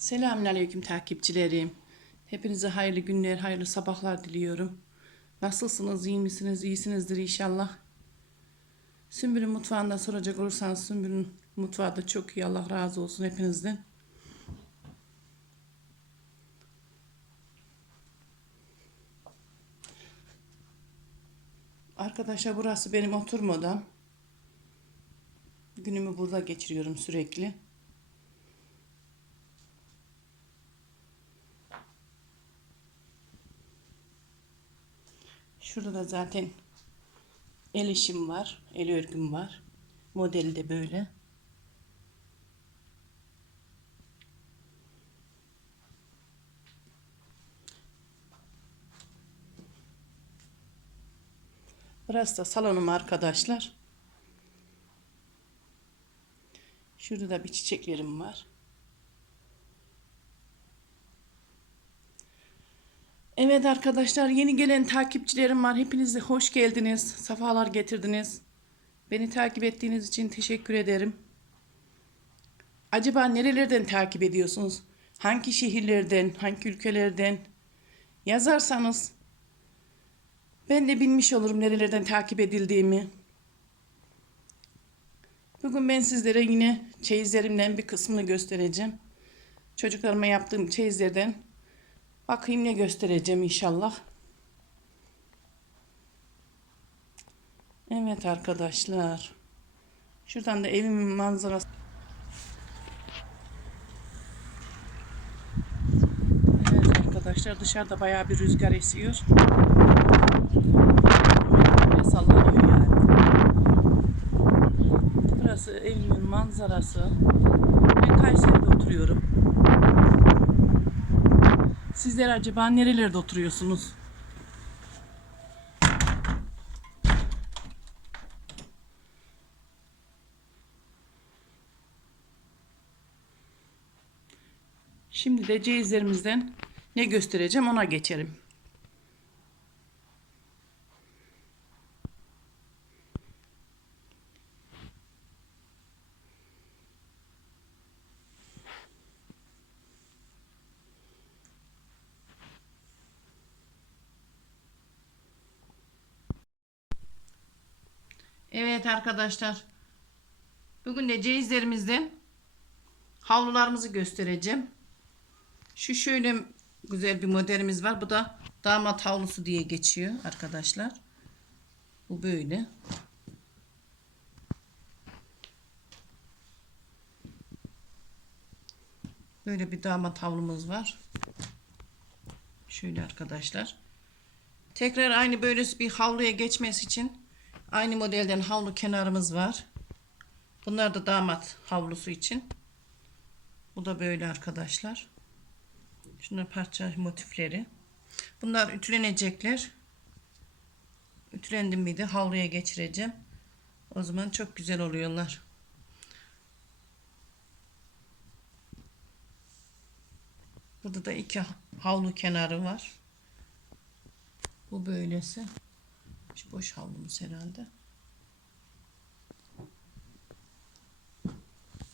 Selamünaleyküm takipçilerim. Hepinize hayırlı günler, hayırlı sabahlar diliyorum. Nasılsınız, iyi misiniz, iyisinizdir inşallah. Sümbül'ün mutfağında soracak olursanız Sümbül'ün mutfağı da çok iyi. Allah razı olsun hepinizden. Arkadaşlar burası benim oturma odam. Günümü burada geçiriyorum sürekli. Şurada da zaten el işim var. El örgüm var. Modeli de böyle. Burası da salonum arkadaşlar. Şurada da bir çiçeklerim var. Evet arkadaşlar yeni gelen takipçilerim var. Hepiniz hoş geldiniz. Safalar getirdiniz. Beni takip ettiğiniz için teşekkür ederim. Acaba nerelerden takip ediyorsunuz? Hangi şehirlerden, hangi ülkelerden? Yazarsanız ben de bilmiş olurum nerelerden takip edildiğimi. Bugün ben sizlere yine çeyizlerimden bir kısmını göstereceğim. Çocuklarıma yaptığım çeyizlerden Bakayım ne göstereceğim inşallah. Evet arkadaşlar. Şuradan da evimin manzarası. Evet arkadaşlar dışarıda bayağı bir rüzgar esiyor. Böyle sallanıyor yani. Burası evimin manzarası. Ben Kayseri'de oturuyorum. Sizler acaba nerelerde oturuyorsunuz? Şimdi de ceyizlerimizden ne göstereceğim ona geçelim. Evet arkadaşlar. Bugün de ceyizlerimizden havlularımızı göstereceğim. Şu şöyle güzel bir modelimiz var. Bu da damat havlusu diye geçiyor arkadaşlar. Bu böyle. Böyle bir damat havlumuz var. Şöyle arkadaşlar. Tekrar aynı böyle bir havluya geçmesi için Aynı modelden havlu kenarımız var. Bunlar da damat havlusu için. Bu da böyle arkadaşlar. Şunlar parça motifleri. Bunlar ütülenecekler. Ütülendi miydi havluya geçireceğim. O zaman çok güzel oluyorlar. Burada da iki havlu kenarı var. Bu böylesi. Şu boş havlumuz herhalde.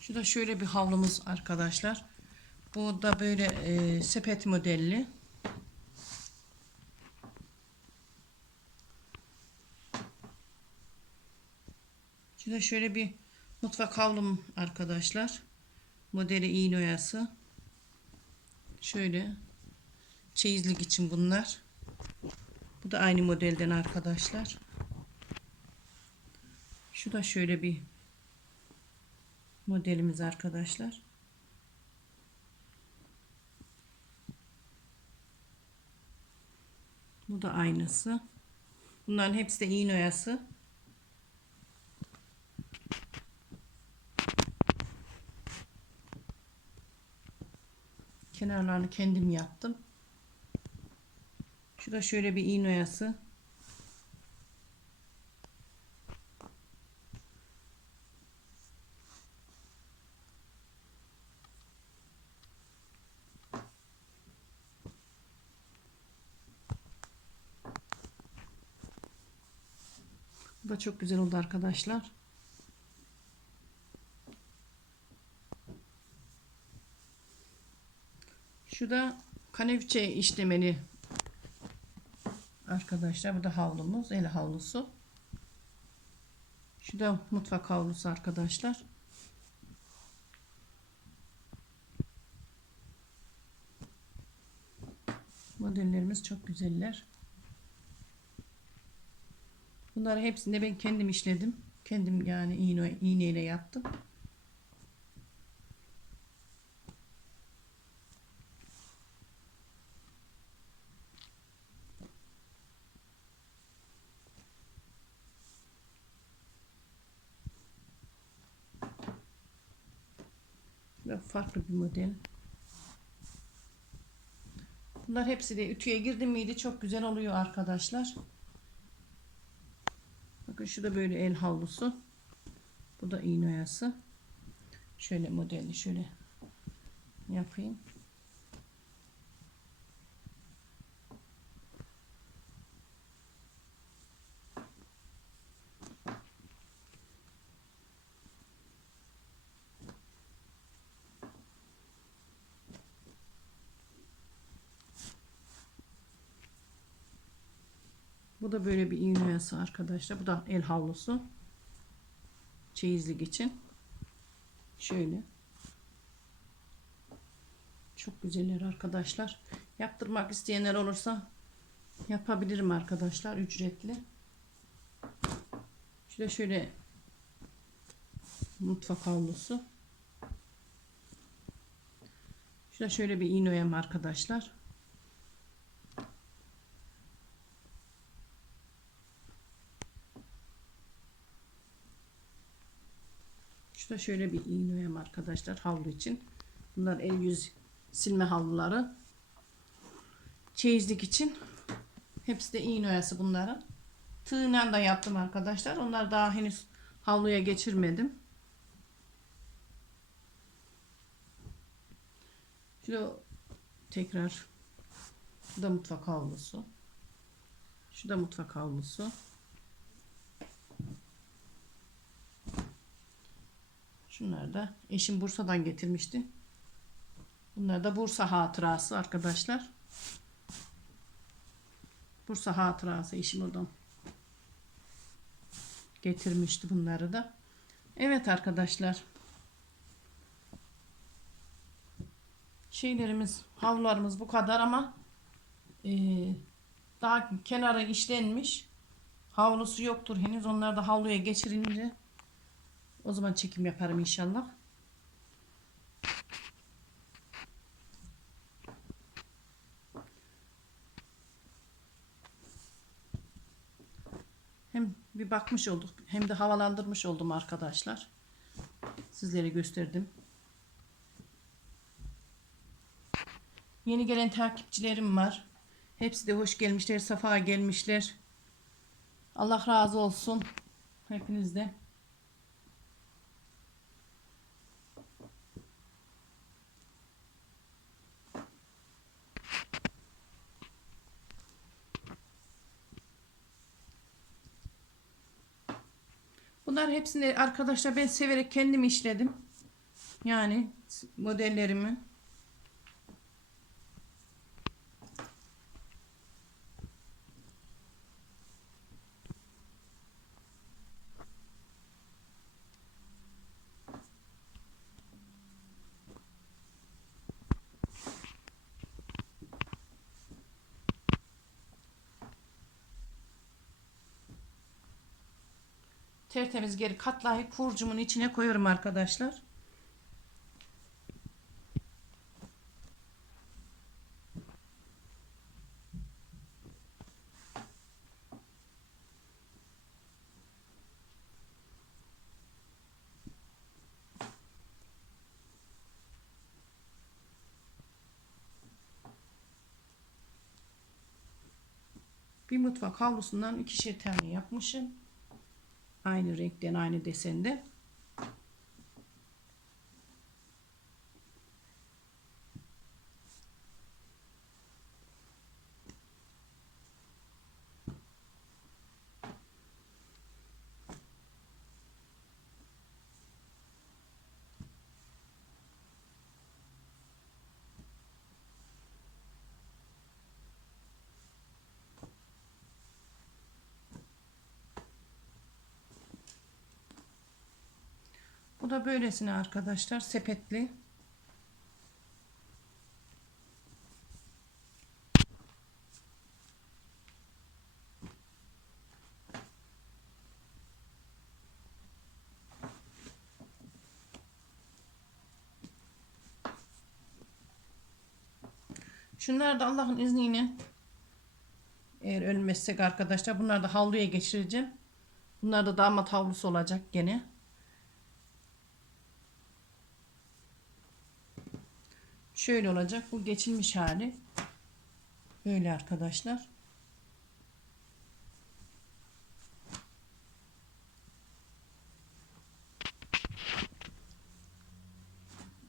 Şu şöyle bir havlumuz arkadaşlar. Bu da böyle e, sepet modelli. Şu şöyle bir mutfak havlum arkadaşlar. Modeli iğne oyası. Şöyle çeyizlik için bunlar. Da aynı modelden arkadaşlar. Şu da şöyle bir modelimiz arkadaşlar. Bu da aynısı. Bunların hepsi de iğne oyası. Kenarlarını kendim yaptım. Şu da şöyle bir iğne oyası. Bu da çok güzel oldu arkadaşlar. Şu da kaneviçe işlemeli arkadaşlar. Bu da havlumuz. El havlusu. Şu da mutfak havlusu arkadaşlar. Modellerimiz çok güzeller. Bunları hepsini ben kendim işledim. Kendim yani iğne, iğneyle yaptım. Farklı bir model. Bunlar hepsi de ütüye girdi miydi çok güzel oluyor arkadaşlar. Bakın şu da böyle el havlusu. Bu da iğne oyası. Şöyle modeli şöyle yapayım. Bu da böyle bir iğne oyası arkadaşlar. Bu da el havlusu. Çeyizlik için. Şöyle. Çok güzeller arkadaşlar. Yaptırmak isteyenler olursa yapabilirim arkadaşlar ücretli. Şöyle şöyle mutfak havlusu. Şöyle şöyle bir iğne oyam arkadaşlar. Da şöyle bir iğne oyam arkadaşlar havlu için. Bunlar el yüz silme havluları. Çeyizlik için. Hepsi de iğne bunların. Tığla da yaptım arkadaşlar. Onları daha henüz havluya geçirmedim. Şu tekrar şu da mutfak havlusu. Şu da mutfak havlusu. Şunlar da eşim Bursa'dan getirmişti. Bunlar da Bursa hatırası arkadaşlar. Bursa hatırası eşim oradan getirmişti bunları da. Evet arkadaşlar. Şeylerimiz, havlularımız bu kadar ama e, daha kenarı işlenmiş. Havlusu yoktur henüz. Onları da havluya geçirince o zaman çekim yaparım inşallah. Hem bir bakmış olduk hem de havalandırmış oldum arkadaşlar. Sizlere gösterdim. Yeni gelen takipçilerim var. Hepsi de hoş gelmişler, safa gelmişler. Allah razı olsun hepinizde. Bunlar hepsini arkadaşlar ben severek kendim işledim. Yani modellerimi. Tertemiz geri katlayıp hurcumun içine koyuyorum arkadaşlar. Bir mutfak havlusundan ikişer tane yapmışım. Aynı renkten aynı desende. Da böylesine arkadaşlar sepetli. Şunlar da Allah'ın izniyle eğer ölmezsek arkadaşlar bunlar da havluya geçireceğim. Bunlar da damat havlusu olacak gene. Şöyle olacak. Bu geçilmiş hali. Böyle arkadaşlar.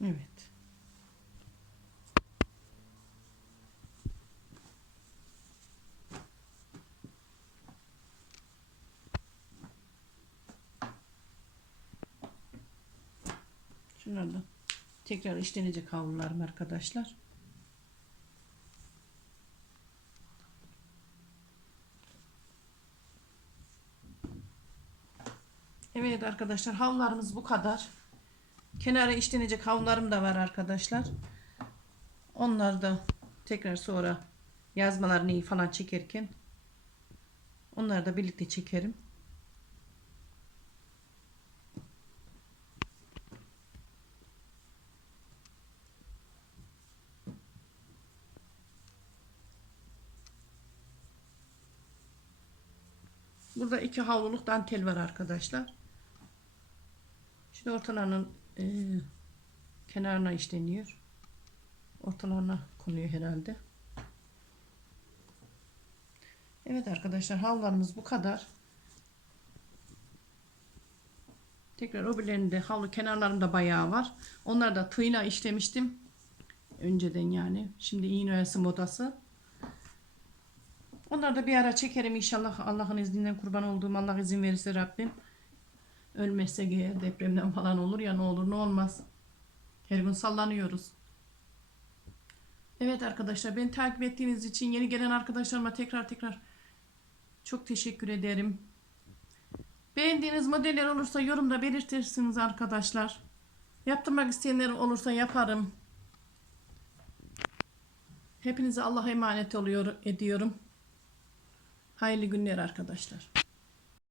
Evet. Şunlar da tekrar işlenecek havlularım arkadaşlar. Evet arkadaşlar havlularımız bu kadar. Kenara işlenecek havlularım da var arkadaşlar. Onlar da tekrar sonra yazmalarını falan çekerken onları da birlikte çekerim. Burada iki havluluk dantel var arkadaşlar. Şimdi ortalarının e, kenarına işleniyor. Ortalarına konuyor herhalde. Evet arkadaşlar havlularımız bu kadar. Tekrar öbürlerinde havlu kenarlarında bayağı var. Onları da tığla işlemiştim. Önceden yani. Şimdi iğne oyası modası. Onları da bir ara çekerim inşallah Allah'ın izniyle kurban olduğum Allah izin verirse Rabbim. Ölmezsek eğer depremden falan olur ya ne olur ne olmaz. Her gün sallanıyoruz. Evet arkadaşlar beni takip ettiğiniz için yeni gelen arkadaşlarıma tekrar tekrar çok teşekkür ederim. Beğendiğiniz modeller olursa yorumda belirtirsiniz arkadaşlar. Yaptırmak isteyenler olursa yaparım. Hepinize Allah'a emanet oluyor ediyorum. Hayırlı günler arkadaşlar.